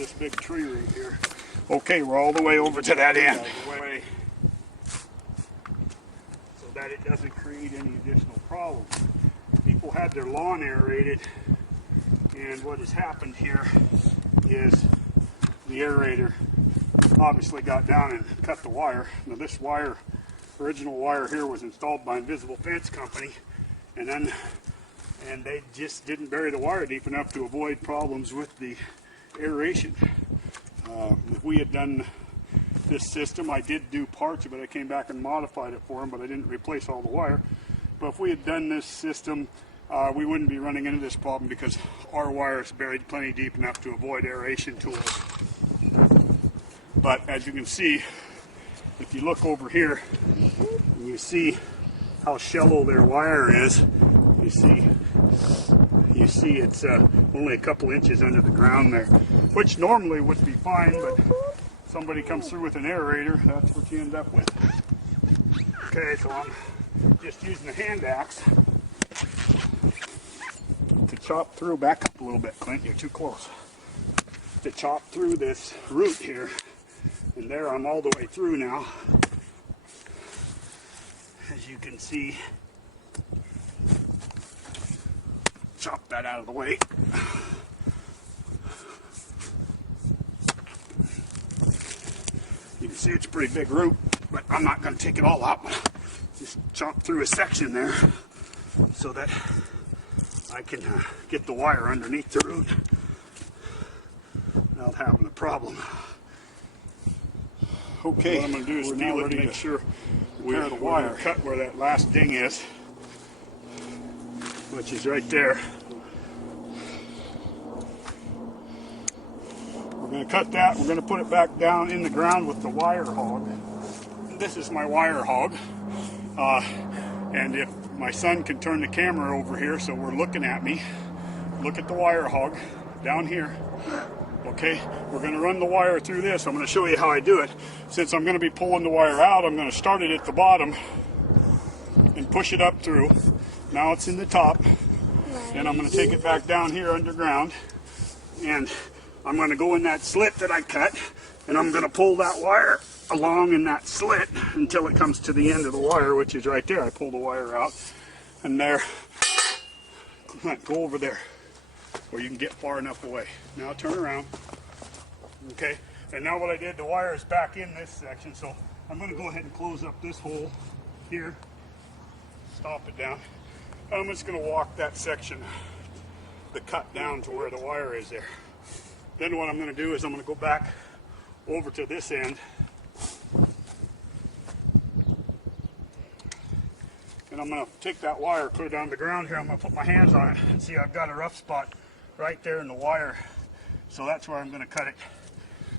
this big tree root here. Okay, we're all the way over to that end. So that it doesn't create any additional problems. People had their lawn aerated, and what has happened here is the aerator obviously got down and cut the wire. Now this wire, original wire here, was installed by Invisible Fence Company, and they just didn't bury the wire deep enough to avoid problems with the aeration. If we had done this system, I did do parts of it. I came back and modified it for them, but I didn't replace all the wire. But if we had done this system, we wouldn't be running into this problem because our wire is buried plenty deep enough to avoid aeration tools. But as you can see, if you look over here and you see how shallow their wire is, you see it's only a couple inches under the ground there, which normally would be fine, but somebody comes through with an aerator, that's what you end up with. Okay, so I'm just using the hand axe to chop through. Back up a little bit, Clint, you're too close. To chop through this root here. And there, I'm all the way through now. As you can see, chop that out of the way. You can see it's a pretty big root, but I'm not going to take it all out. Just chop through a section there so that I can get the wire underneath the root without having a problem. Okay, what I'm going to do is now ready to make sure we have the wire cut where that last ding is, which is right there. We're going to cut that. We're going to put it back down in the ground with the wire hog. This is my wire hog, and if my son can turn the camera over here so we're looking at me, look at the wire hog down here. Okay, we're going to run the wire through this. I'm going to show you how I do it. Since I'm going to be pulling the wire out, I'm going to start it at the bottom and push it up through. Now it's in the top, and I'm going to take it back down here underground, and I'm going to go in that slit that I cut, and I'm going to pull that wire along in that slit until it comes to the end of the wire, which is right there. I pull the wire out, and there, go over there where you can get far enough away. Now turn around. Okay, and now what I did, the wire is back in this section, so I'm going to go ahead and close up this hole here, stop it down. I'm just going to walk that section, the cut down to where the wire is there. Then what I'm going to do is I'm going to go back over to this end, and I'm going to take that wire, put it on the ground here. I'm going to put my hands on it and see I've got a rough spot right there in the wire, so that's where I'm going to cut it.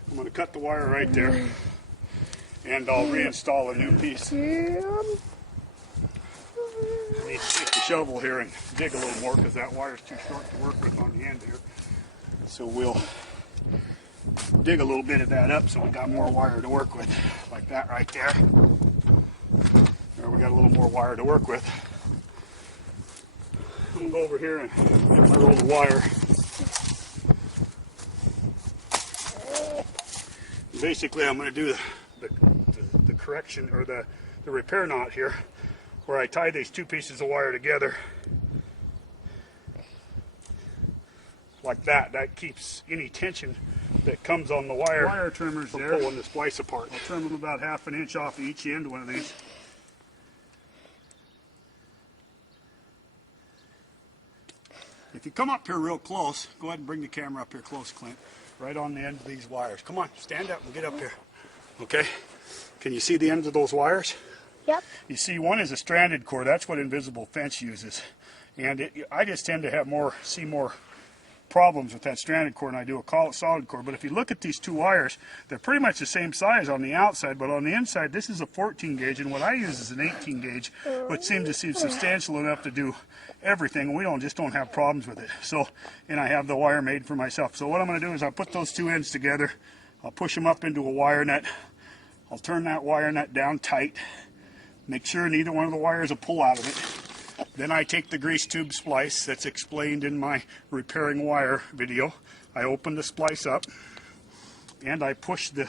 I'm going to cut the wire right there, and I'll reinstall a new piece. I need to take the shovel here and dig a little more because that wire's too short to work with on the end here. So we'll dig a little bit of that up so we got more wire to work with, like that right there. There we got a little more wire to work with. I'm going to go over here and get my roll of wire. Basically, I'm going to do the correction, or the repair knot here, where I tie these two pieces of wire together like that. That keeps any tension that comes on the wire trimmers from there pulling the splice apart. I'll trim them about ½ an inch off each end of one of these. If you come up here real close, go ahead and bring the camera up here close, Clint. Right on the end of these wires. Come on, stand up and get up here. Okay? Can you see the ends of those wires? Yep. You see, one is a stranded core. That's what Invisible Fence uses. And I just tend to have see more problems with that stranded core than I do a solid core. But if you look at these two wires, they're pretty much the same size on the outside, but on the inside, this is a 14 gauge, and what I use is an 18 gauge, which seems to seem substantial enough to do everything. We just don't have problems with it. So, and I have the wire made for myself. So what I'm going to do is I'll put those two ends together. I'll push them up into a wire nut. I'll turn that wire nut down tight. Make sure neither one of the wires will pull out of it. Then I take the grease tube splice that's explained in my repairing wire video. I open the splice up, and I push the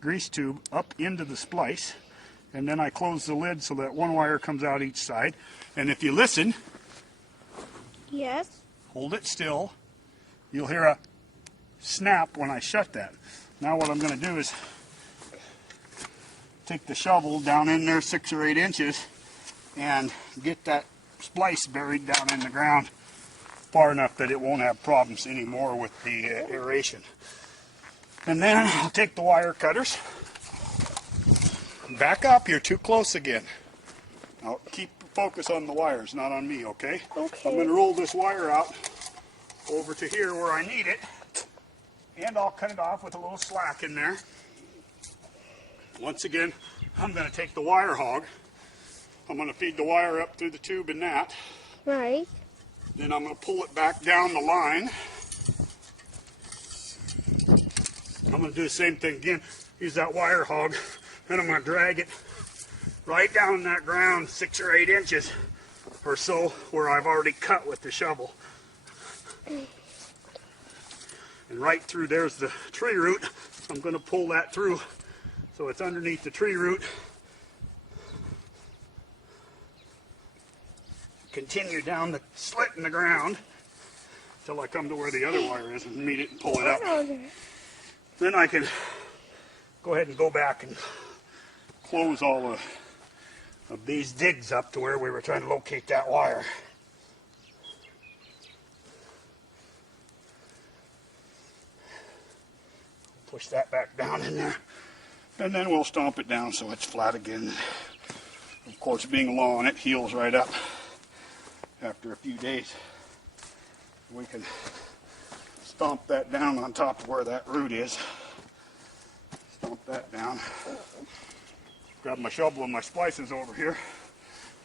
grease tube up into the splice, and then I close the lid so that one wire comes out each side. And if you listen, yes, hold it still, you'll hear a snap when I shut that. Now what I'm going to do is take the shovel down in there 6 or 8 inches and get that splice buried down in the ground far enough that it won't have problems anymore with the aeration. And then I'll take the wire cutters, back up, you're too close again. Now keep focus on the wires, not on me, okay? Okay. I'm going to roll this wire out over to here where I need it, and I'll cut it off with a little slack in there. Once again, I'm going to take the wire hog. I'm going to feed the wire up through the tube in that. right, Then I'm going to pull it back down the line. I'm going to do the same thing again. Use that wire hog, and I'm going to drag it right down in that ground 6 or 8 inches or so where I've already cut with the shovel. And right through there's the tree root. I'm going to pull that through so it's underneath the tree root. Continue down the slit in the ground till I come to where the other wire is and meet it and pull it up. Then I can go ahead and go back and close all of these digs up to where we were trying to locate that wire. Push that back down in there, and then we'll stomp it down so it's flat again. Of course, being long, it heals right up after a few days. We can stomp that down on top of where that root is. Stomp that down. Grab my shovel and my splices over here.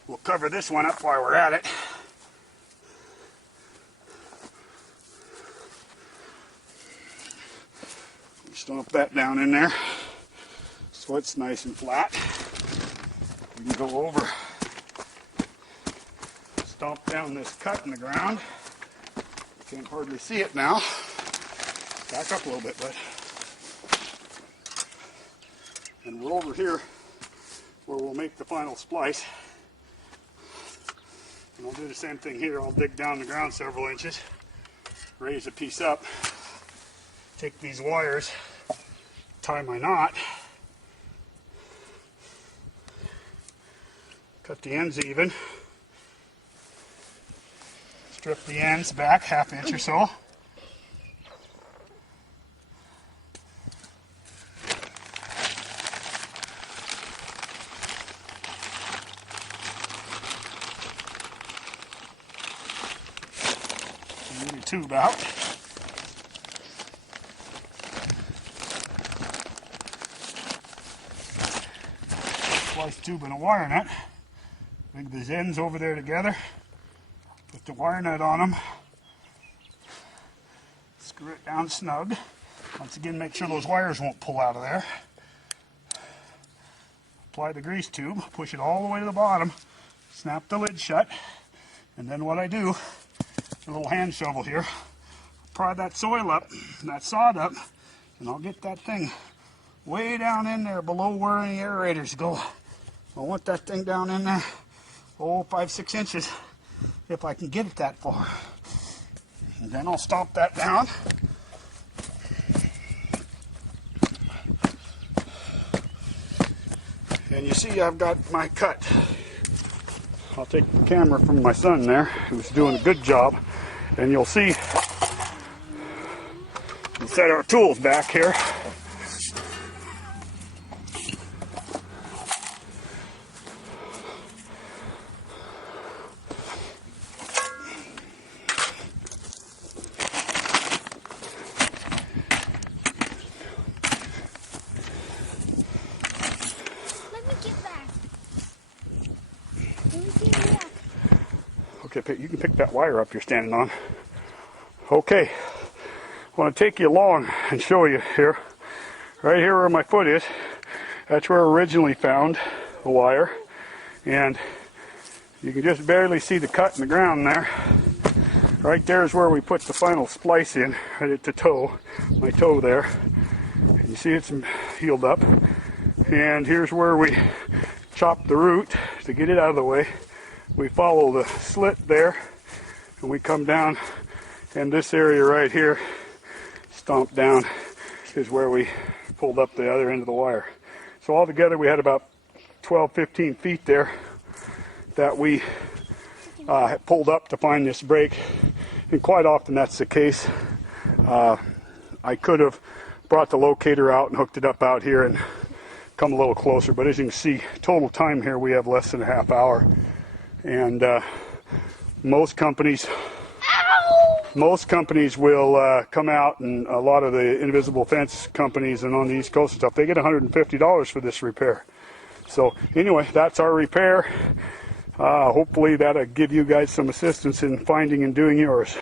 We'll cover this one up while we're at it. Stomp that down in there so it's nice and flat. We can go over, stomp down this cut in the ground. Can't hardly see it now. Back up a little bit, bud. And we're over here where we'll make the final splice. And I'll do the same thing here. I'll dig down the ground several inches, raise a piece up, take these wires, tie my knot, cut the ends even, strip the ends back ½ inch or so. Move your tube out. Splice tube and a wire nut. Bring these ends over there together. Put the wire nut on them. Screw it down snug. Once again, make sure those wires won't pull out of there. Apply the grease tube. Push it all the way to the bottom. Snap the lid shut. And then what I do, a little hand shovel here, pry that soil up, that sod up, and I'll get that thing way down in there below where any aerators go. I want that thing down in there, 5, 6 inches, if I can get it that far. And then I'll stomp that down. And you see I've got my cut. I'll take the camera from my son there, who's doing a good job, and you'll see, we'll set our tools back here. Okay, you can pick that wire up you're standing on. Okay, I want to take you along and show you here. Right here where my foot is, that's where I originally found the wire. And you can just barely see the cut in the ground there. Right there is where we put the final splice in, right at the toe, my toe there. You see it's healed up. And here's where we chop the root to get it out of the way. We follow the slit there, and we come down, and this area right here, stomped down, is where we pulled up the other end of the wire. So altogether we had about 12-15 feet there that we pulled up to find this break, and quite often that's the case. I could have brought the locator out and hooked it up out here and come a little closer, but as you can see, total time here we have less than a half hour. And most companies will come out, and a lot of the invisible fence companies and on the East Coast and stuff, they get $150 for this repair. So anyway, that's our repair. Hopefully that'll give you guys some assistance in finding and doing yours.